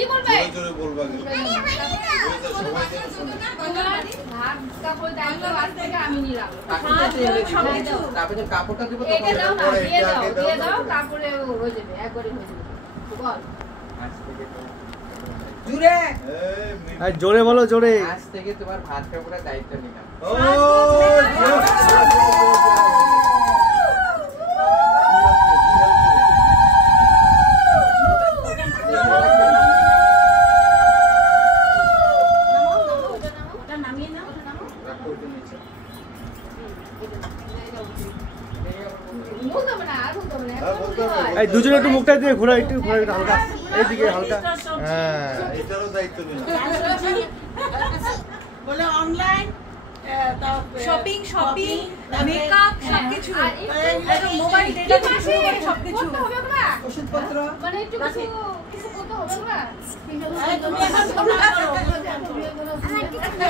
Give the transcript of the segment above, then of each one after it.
কি বলবে জোরে বলবা কি ভাত কাপড় দাইলো আজ থেকে আমি নিলাম তারপরে কাপড়টা দেব তখন এটা দাও না দিয়ে দাও কাপড়ে হয়ে যাবে একবারে হয়ে যাবে বল জোরে আর জোরে বলো জোরে আজ থেকে তোমার ভাত কাপড়ের দায়িত্ব নিলাম ও এই দুজনে একটু মুখটা দিয়ে ঘোরা একটু হালকা এইদিকে হালকা হ্যাঁ এটারও দায়িত্ব নিলাম বলে অনলাইন শপিং মেকআপ সবকিছু আর মোবাইল ডেটা থেকে শুরু করে সবকিছু ওষুধপত্র মানে একটু কিছু করতে হবে না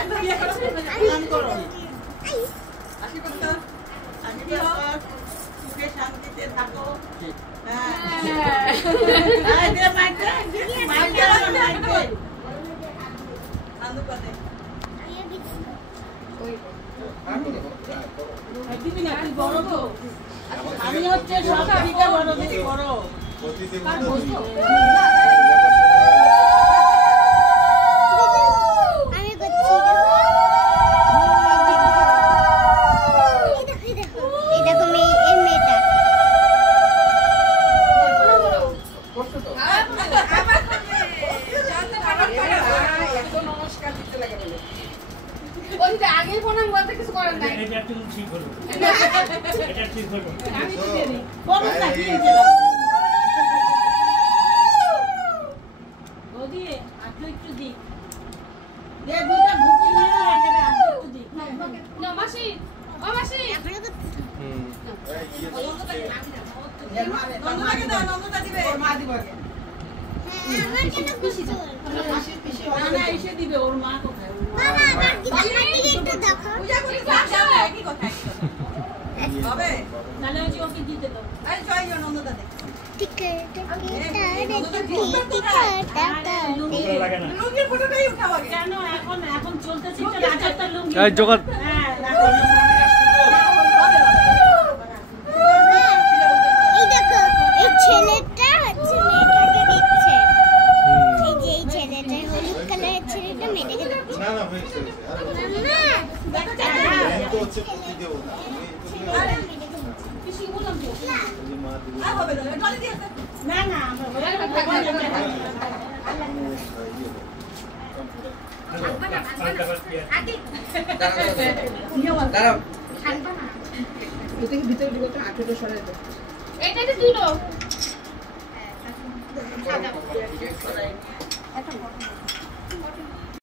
তুমি এখন করো সুখে শান্তিতে থাকো বড় তো আমি হচ্ছে সব দিকে বড় দিদি বড় আগে ফোন বলতে কিছু করেন নাই এটা একটু ঠিক হলো এটা ঠিক হলো আমি তো দেরি বড় তাকিয়ে ওদি আজকে একটু দি দে দুইটা ভুকি না রাখবে আজকে একটু দি না মাসি ও মাসি নন্দটাকে দাও নন্দটা দিবে ওর মা দিবে আগে আমার কেন খুশি তো মাসির পিছে না এসে দিবে ওর মা কোথায় মামা আমার দিকে একটু দেখো পূজা করি যাও একই কথা হবে নালে ওই যে ওকে দিতে দাও আরে জয় জয় নন্দটা দে লুঙ্গির ফটোটাই উঠাও আগে কেন এখন চলতেছে একটা রাজার লুঙ্গি এই জগৎ এই দেখো এই ছেলেটা হচ্ছে মেয়েটাকে দিচ্ছে এই যে এই ছেলেটা হলুদ কালারের ছেলেটা মেয়েটাকে দিচ্ছে না না হয়েছে মাম্মা তো হচ্ছে প্রতি দেব না পিসি বললাম তো আমি মা দিব আর হবে না টলি দিয়ে না না আমরা দাঁড়াও ভিতরে দিকে তো আঠেরো সরাই দাও এটা তো দুটো